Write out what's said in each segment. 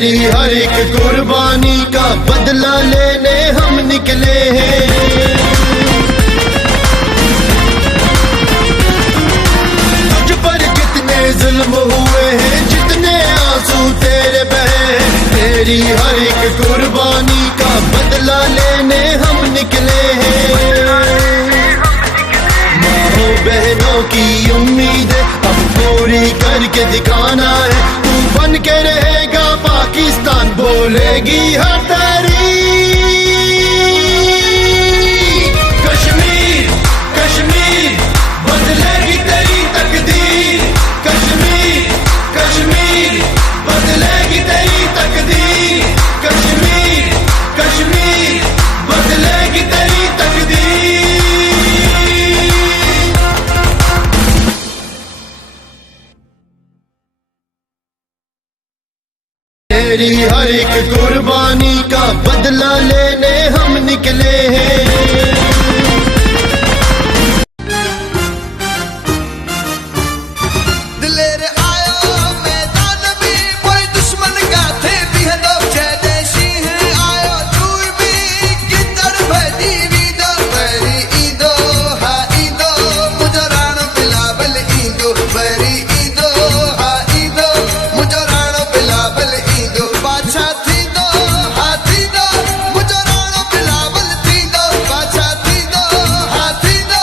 تیری ہر ایک قربانی کا بدلہ لینے ہم نکلے ہیں. تجھ پر کتنے ظلم ہوئے ہیں, جتنے آنسو تیرے بہے, تیری ہر ایک قربانی کا بدلہ لینے ہم نکلے ہیں. ماں بہنوں کی امیدیں اب پوری کر کے دکھانا ہے, تو بن کے رہے گا پاکستان, بولے گی ہر تحریک. کشمیر کشمیر بدلے گی تیری تقدیر, کشمیر کشمیر بدلے گی تیری تقدیر, کشمیر کشمیر بدلے گی تیری تقدیر. تیری ہر ایک قربانی کا بدلہ لینے ہم نکلے ہیں. دلیر آیا میدان بھی, کوئی دشمن کا تھے بھی ہدو جیدیشی ہیں, آیا دور بھی گدر بھیدی ویدو بری ایدو ہا ایدو, مجران بلابل ایدو بری ایدو ہا ایدو, مجران بلابل ایدو, باچھا تھی دو ہاتھی دو, مجران بلابل تھی دو, باچھا تھی دو ہاتھی دو,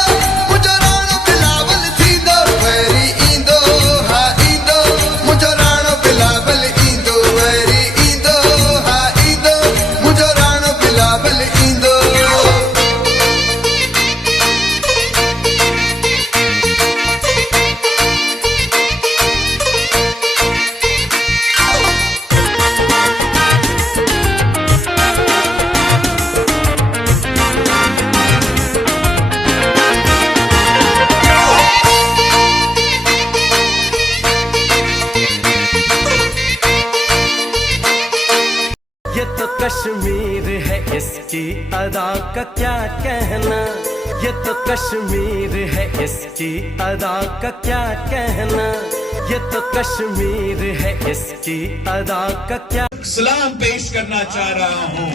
مجران بلابل تھی دو بری ایدو ہا ایدو, مجران بلابل ایدو بری ایدو ہا ایدو, مجران بلابل ایدو. یہ تو کشمیر ہے, اس کی ادا کا کیا کہنا, یہ تو کشمیر ہے, اس کی ادا کا کیا کہنا, یہ تو کشمیر ہے, اس کی ادا کا کیا. سلام پیش کرنا چاہ رہا ہوں,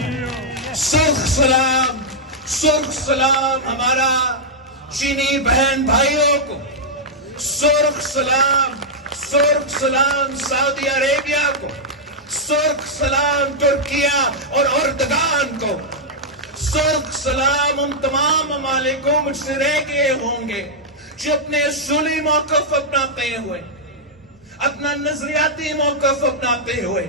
سرخ سلام, سرخ سلام ہمارا چینی بہن بھائیوں کو, سرخ سلام, سرخ سلام سعودی عربیہ کو, سرخ سلام ترکیہ اور اردگان کو, سرخ سلام ان تمام ممالک کو مجھ سے رہ گئے ہوں گے جو اپنے اصولی موقف اپناتے ہوئے, اپنا نظریاتی موقف اپناتے ہوئے,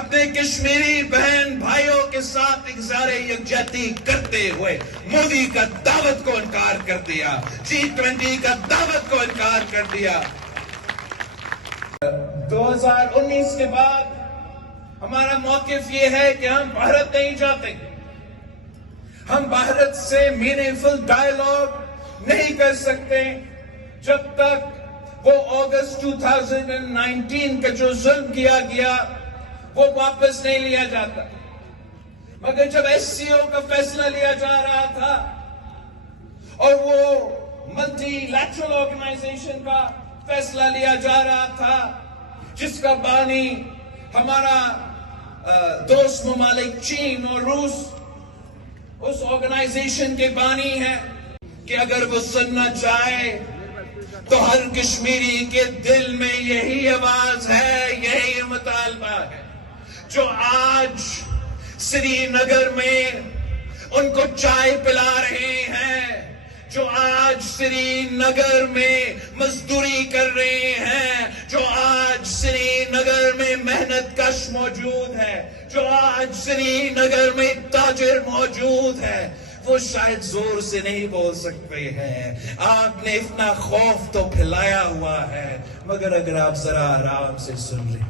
اپنے کشمیری بہن بھائیوں کے ساتھ اظہار یکجہتی کرتے ہوئے مودی کا دعوت کو انکار کر دیا, G20 کا دعوت کو انکار کر دیا. 2019 کے بعد ہمارا موقف یہ ہے کہ ہم بھارت نہیں جاتے, ہم بھارت سے میننگفل ڈائیلاگ نہیں کر سکتے جب تک وہ اگست 2019 کا جو ظلم کیا گیا وہ واپس نہیں لیا جاتا. مگر جب SCO کا فیصلہ لیا جا رہا تھا اور وہ ملٹی لیٹرل آرگنائزیشن کا فیصلہ لیا جا رہا تھا جس کا بانی ہمارا دوست ممالک چین اور روس اس آرگنائزیشن کے بانی ہے, کہ اگر وہ سننا چاہے تو ہر کشمیری کے دل میں یہی آواز ہے, یہی مطالبہ ہے جو آج سری نگر میں ان کو چائے پلا رہے ہیں, جو آج سری نگر میں مزدوری کر رہے ہیں, جو آج سری نگر میں محنت کش موجود ہے, جو آج سری نگر میں تاجر موجود ہے, وہ شاید زور سے نہیں بول سکتے ہیں. آپ نے اتنا خوف تو پھیلایا ہوا ہے, مگر اگر آپ ذرا آرام سے سن لیں,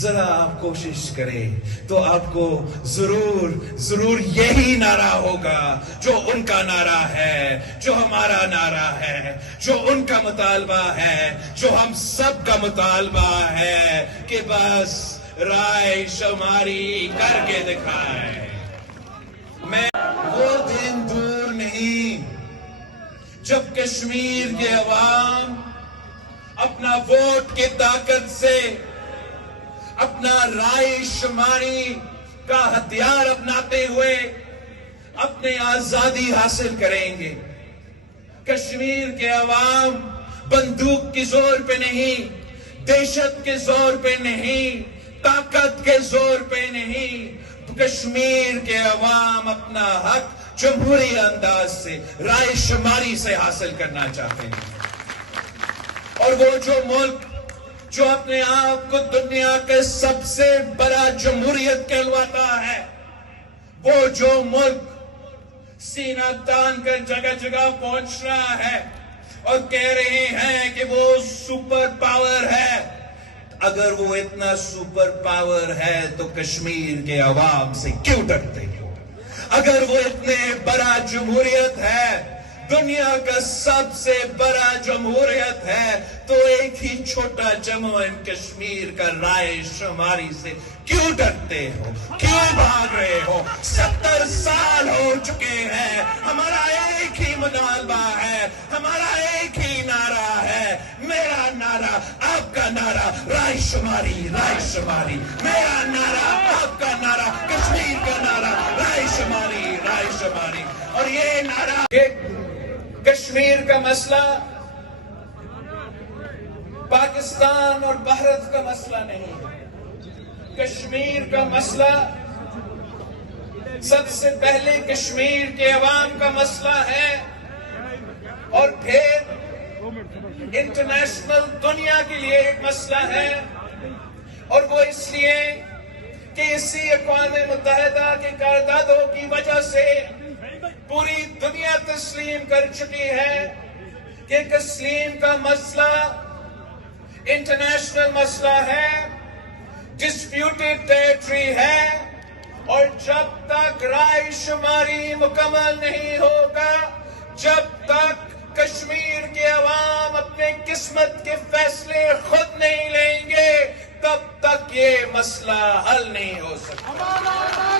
ذرا آپ کوشش کریں تو آپ کو ضرور یہی نعرہ ہوگا جو ان کا نعرہ ہے, جو ہمارا نعرہ ہے, جو ان کا مطالبہ ہے, جو ہم سب کا مطالبہ ہے, کہ بس رائے شماری کر کے دکھائے. میں وہ دن دور نہیں جب کشمیر کے عوام اپنا ووٹ کی طاقت سے اپنا رائے شماری کا ہتھیار اپناتے ہوئے اپنی آزادی حاصل کریں گے۔ کشمیر کے عوام بندوق کے زور پہ نہیں، دہشت کے زور پہ نہیں، طاقت کے زور پہ نہیں، کشمیر کے عوام اپنا حق جمہوری انداز سے، رائے شماری سے حاصل کرنا چاہتے ہیں۔ اور وہ جو ملک جو اپنے آپ کو دنیا کے سب سے بڑا جمہوریت کہلواتا ہے، وہ جو ملک سینہ تان کر جگہ جگہ پہنچ رہا ہے اور کہہ رہے ہیں کہ وہ سپر پاور ہے، اگر وہ اتنا سپر پاور ہے تو کشمیر کے عوام سے کیوں ڈرتے ہو؟ اگر وہ اتنے بڑا جمہوریت ہے، دنیا کا سب سے بڑا جمہوریت ہے، تو ایک ہی چھوٹا جموں اینڈ کشمیر کا رائے شماری سے کیوں ڈرتے ہو؟ کیوں بھاگ رہے ہو؟ 70 سال ہو چکے ہیں، ہمارا ایک ہی مطالبہ ہے، ہمارا ایک ہی نعرہ ہے، میرا نعرہ آپ کا نعرہ، رائے شماری، رائے شماری، میرا نعرہ آپ کا نعرہ، کشمیر کا نعرہ، رائے شماری، رائے شماری۔ اور یہ نعرہ کشمیر کا مسئلہ پاکستان اور بھارت کا مسئلہ نہیں ہے۔ کشمیر کا مسئلہ سب سے پہلے کشمیر کے عوام کا مسئلہ ہے، اور پھر انٹرنیشنل دنیا کے لیے ایک مسئلہ ہے، اور وہ اس لیے کہ اسی اقوام متحدہ کے قراردادوں کی وجہ سے پوری دنیا تسلیم کر چکی ہے کہ کشمیر کا مسئلہ انٹرنیشنل مسئلہ ہے، ڈسپیوٹڈ ٹیریٹری ہے، اور جب تک رائے شماری مکمل نہیں ہوگا، جب تک کشمیر کے عوام اپنے قسمت کے فیصلے خود نہیں لیں گے، تب تک یہ مسئلہ حل نہیں ہو سکتا۔